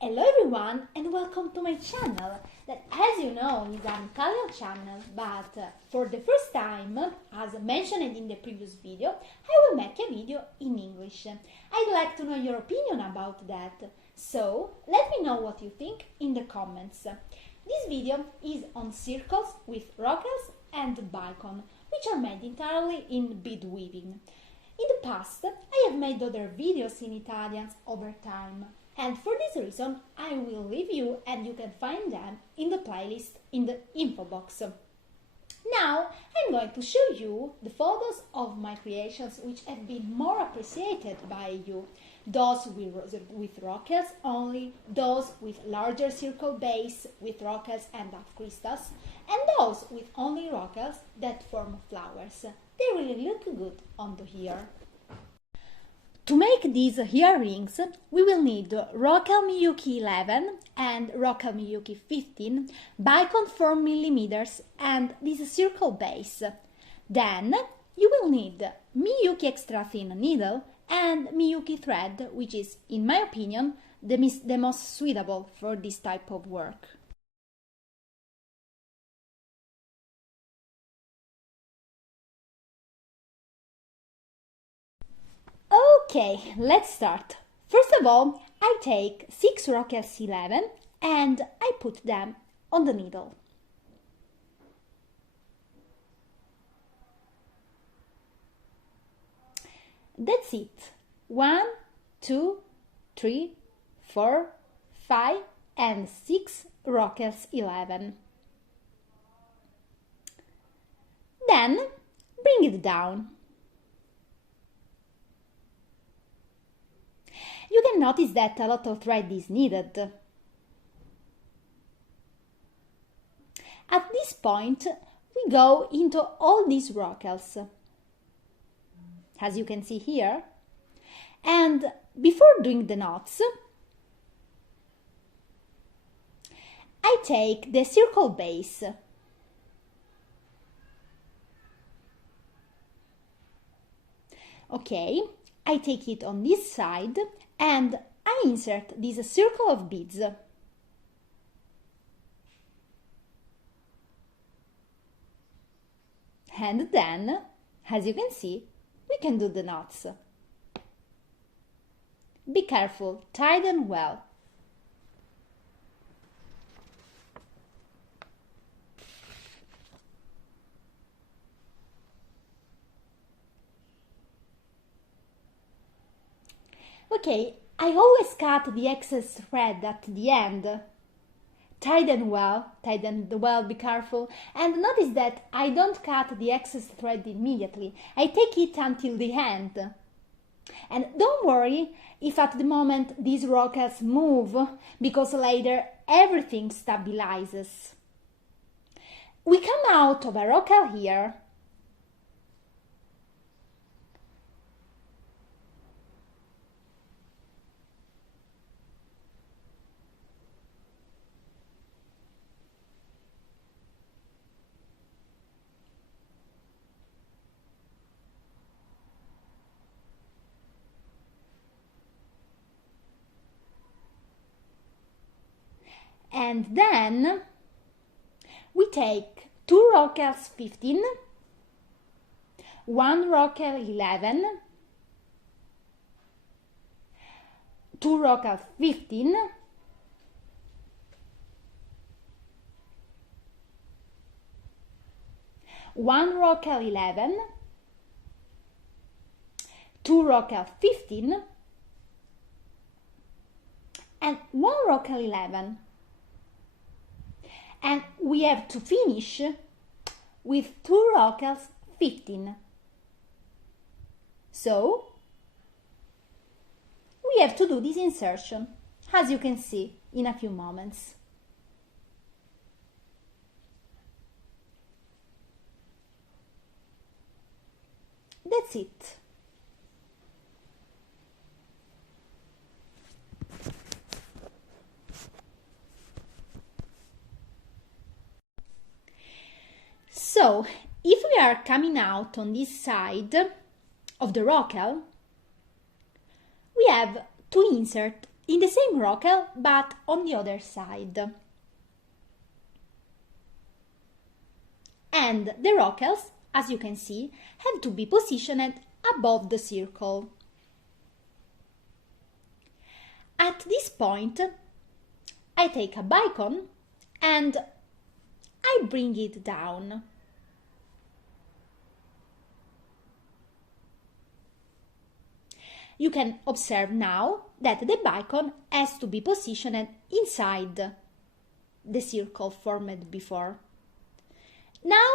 Hello everyone and welcome to my channel that, as you know, is an Italian channel, but for the first time, as mentioned in the previous video, I will make a video in English. I'd like to know your opinion about that, so let me know what you think in the comments. This video is on circles with rockels and bicone, which are made entirely in bead weaving. In the past, I have made other videos in Italian over time, and for this reason I will leave you and you can find them in the playlist in the info box. Now I'm going to show you the photos of my creations which have been more appreciated by you. Those with rockels only, those with larger circle base with rockels and half crystals, and those with only rockels that form flowers. They really look good on the ear. To make these earrings, we will need Rockel Miyuki 11 and Rockel Miyuki 15, bicone 4 mm and this circle base. Then you will need Miyuki Extrafine needle and Miyuki thread, which is, in my opinion, the most suitable for this type of work. Okay, let's start. First of all, I take 6 rockels 11 and I put them on the needle. That's it. 1, 2, 3, 4, 5 and 6 rockels 11. Then bring it down. You can notice that a lot of thread is needed. At this point, we go into all these rockels, as you can see here. And before doing the knots, I take the circle base. Okay, I take it on this side and I insert this circle of beads. And then, as you can see, we can do the knots. Be careful, tie them well. Okay, I always cut the excess thread at the end. Tie them well, be careful, and notice that I don't cut the excess thread immediately. I take it until the end. And don't worry if at the moment these rockels move, because later everything stabilizes. We come out of a rockel here. And then we take 2 rockels 15, 1 rockel 11, 2 rockels 15, one rockel 11, 2 rockel 15, and 1 rockel 11. And we have to finish with 2 rockels 15. So we have to do this insertion, as you can see in a few moments. That's it. So, if we are coming out on this side of the rockel, we have to insert in the same rocal but on the other side. And the rocals, as you can see, have to be positioned above the circle. At this point, I take a bicone and I bring it down. You can observe now that the bicone has to be positioned inside the circle formed before. Now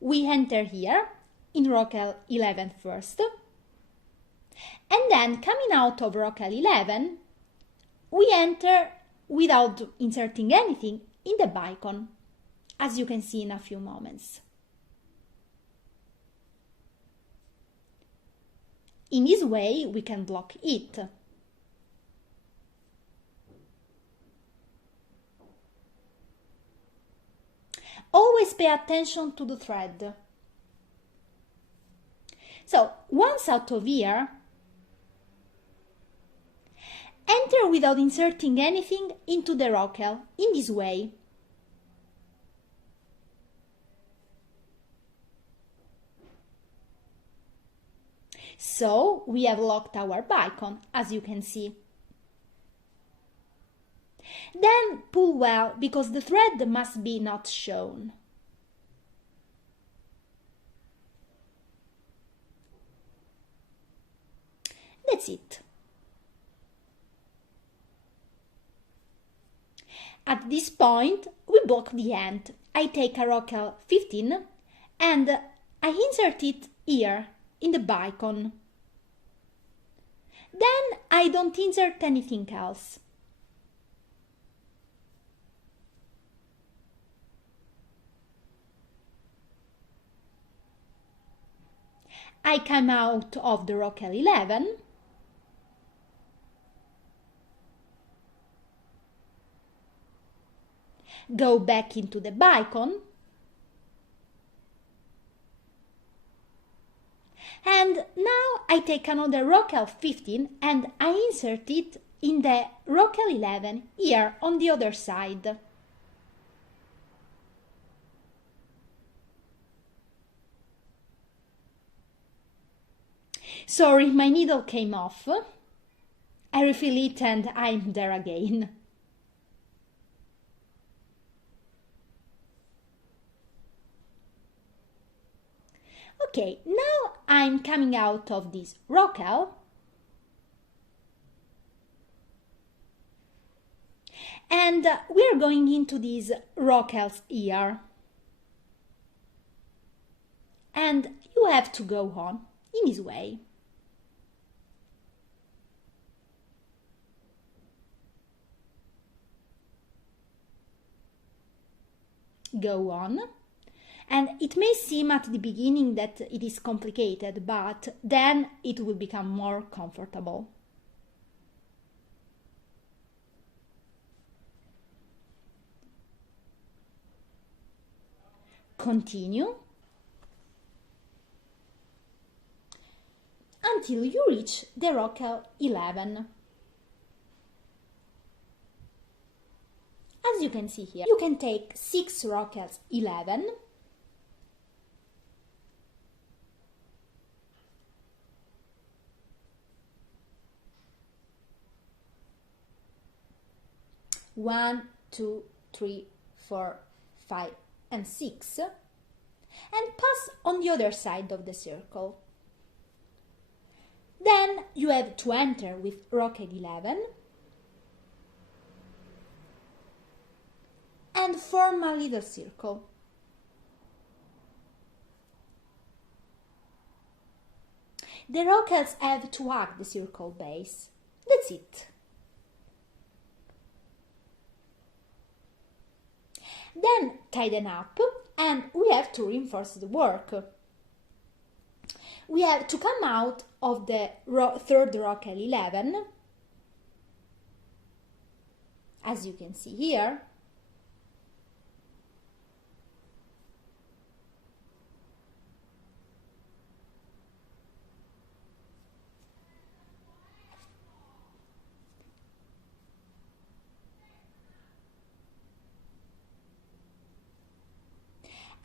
we enter here in rocal 11 first, and then coming out of rocal 11, we enter without inserting anything in the bicone, as you can see in a few moments. In this way, we can block it. Always pay attention to the thread. So, once out of here, enter without inserting anything into the rocal, in this way. So, we have locked our bicone, as you can see. Then pull well, because the thread must be not shown. That's it. At this point, we block the end. I take a rocal 15 and I insert it here in the bicone. Then I don't insert anything else. I come out of the rocal 11 go back into the bicone and now I take another rocal 15 and I insert it in the rocal 11 here on the other side. Sorry, my needle came off. I refill it and I'm there again. Okay, now I'm coming out of this rocal and we are going into these rocals here. And you have to go on in this way. Go on. And it may seem at the beginning that it is complicated, but then it will become more comfortable. Continue until you reach the rocal 11. As you can see here, you can take 6 rocals 11 1, 2, 3, 4, 5 and 6 and pass on the other side of the circle. Then you have to enter with rocal 11 and form a little circle. The rocals have to hug the circle base. That's it. Then tie them up and we have to reinforce the work. We have to come out of the third rocal 11, as you can see here.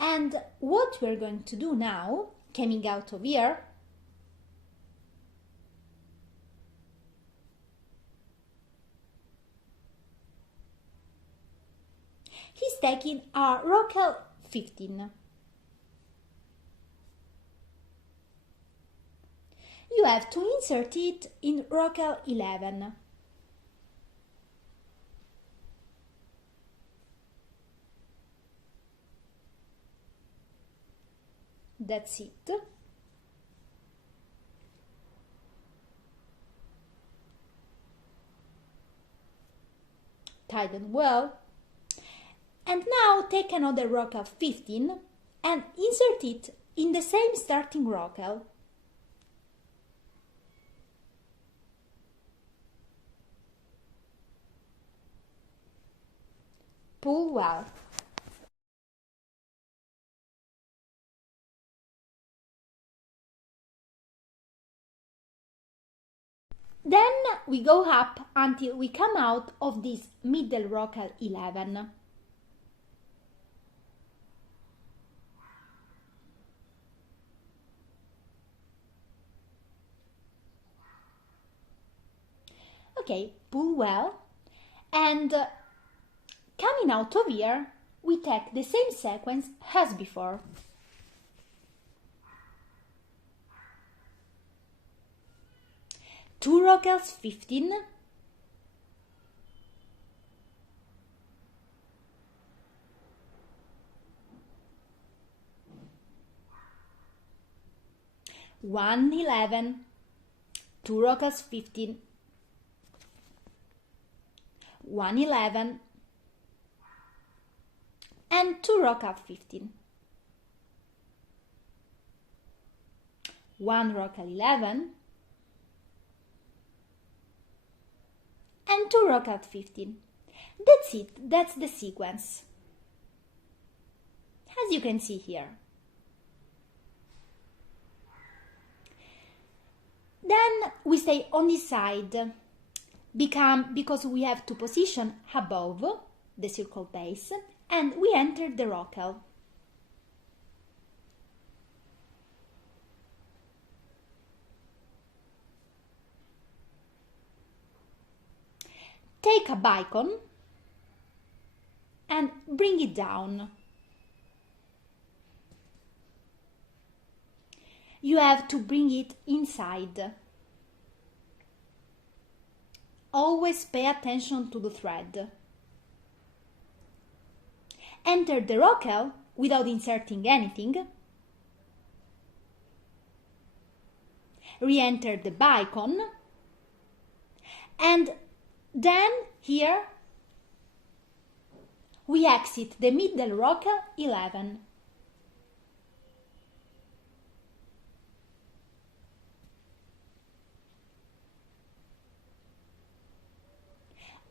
And what we're going to do now, coming out of here, he's taking a rocal 15. You have to insert it in rocal 11. That's it. Tie them well. And now take another rocal 15 and insert it in the same starting rocal. Pull well. Then we go up until we come out of this middle rocal 11. Okay, pull well, and coming out of here, we take the same sequence as before. Two rocals 15, one 11, two rocals 15, 1 11, and two rocal 15, 1 rocal 11, and two rocal 15. That's it, that's the sequence, as you can see here. Then we stay on this side, because we have to position above the circle base, and we enter the rocal. Take a bicone and bring it down. You have to bring it inside. Always pay attention to the thread. Enter the rocal without inserting anything. Re-enter the bicone. And then here we exit the middle rocal 11.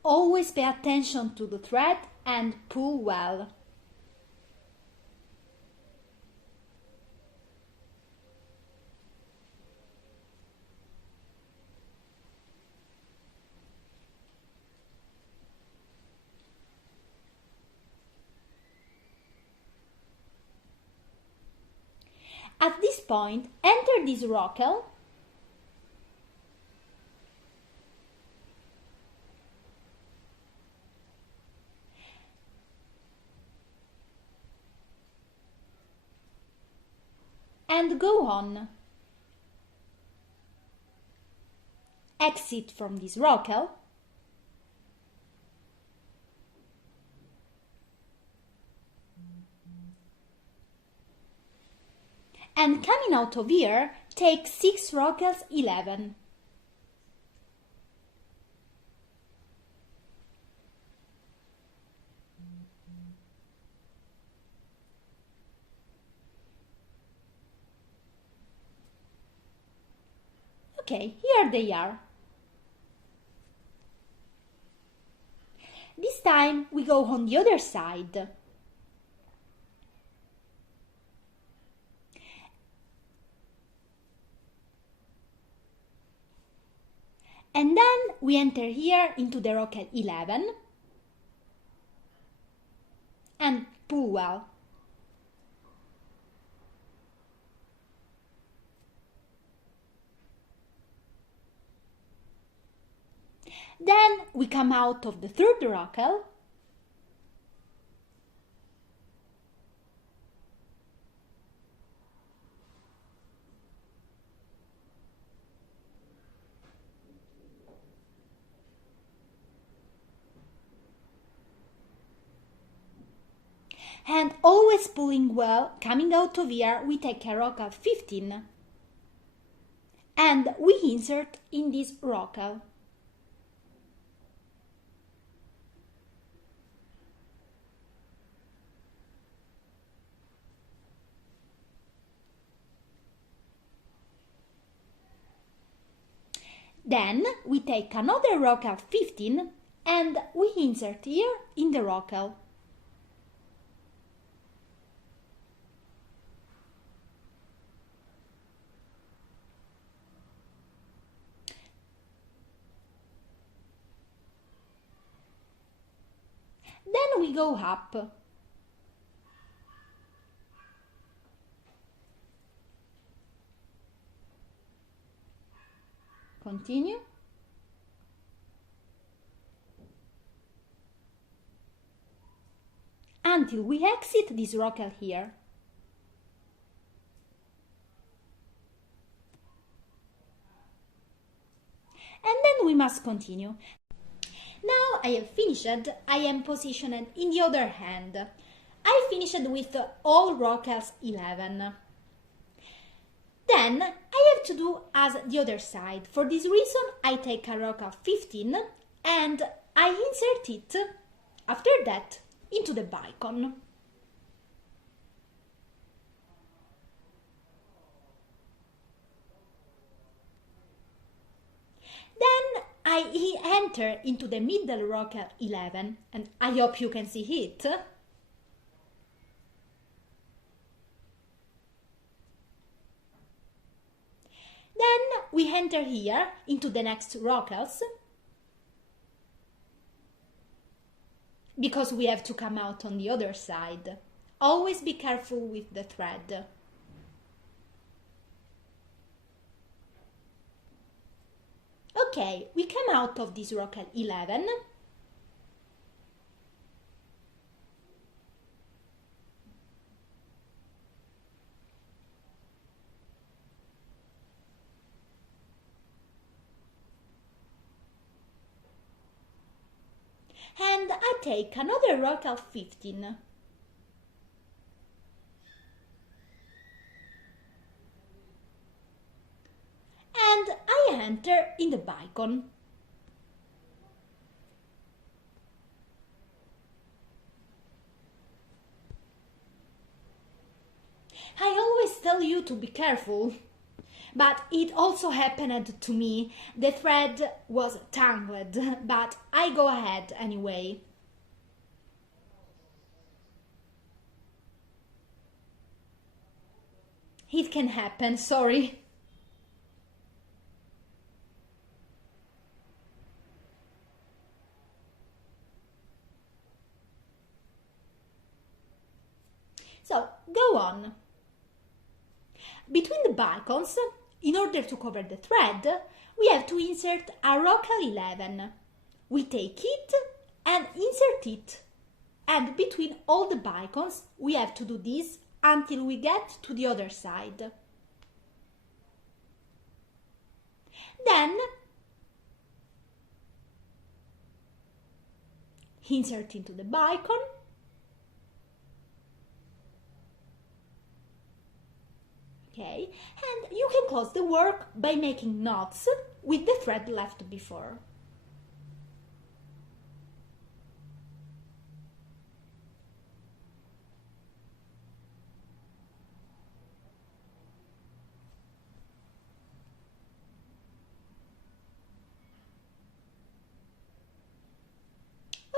Always pay attention to the thread and pull well. At this point, enter this rocal and go on. Exit from this rocal and coming out of here, take 6 rocals 11. Okay, here they are. This time we go on the other side. And then we enter here into the rocal 11 and pull well. Then we come out of the third rocal, and always pulling well, coming out of here, we take a rocal 15 and we insert in this rocal. Then we take another rocal 15 and we insert here in the rocal. Then we go up. Continue. Until we exit this rocal here. And then we must continue. Now I have finished, I am positioned in the other hand. I finished with all rocals 11. Then I have to do as the other side. For this reason I take a rocal 15 and I insert it after that into the bicone. Then I enter into the middle rocal 11 and I hope you can see it. Then we enter here into the next rocals because we have to come out on the other side. Always be careful with the thread. Okay, we come out of this rocal 11. And I take another rocal 15. And I enter in the bicone. I always tell you to be careful. But it also happened to me. The thread was tangled, but I go ahead anyway. It can happen, sorry. So, go on. Between the bicones, in order to cover the thread, we have to insert a rocal 11. We take it and insert it. And between all the bicones, we have to do this until we get to the other side. Then, insert into the bicone. Okay, and you can close the work by making knots with the thread left before.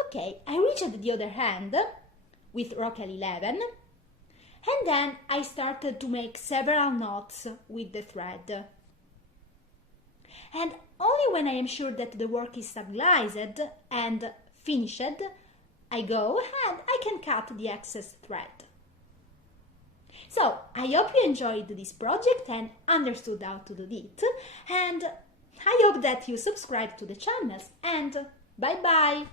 Okay, I reached the other hand with rocal 11. And then I started to make several knots with the thread. And only when I am sure that the work is stabilized and finished, I go and I can cut the excess thread. So, I hope you enjoyed this project and understood how to do it. And I hope that you subscribe to the channels and bye bye!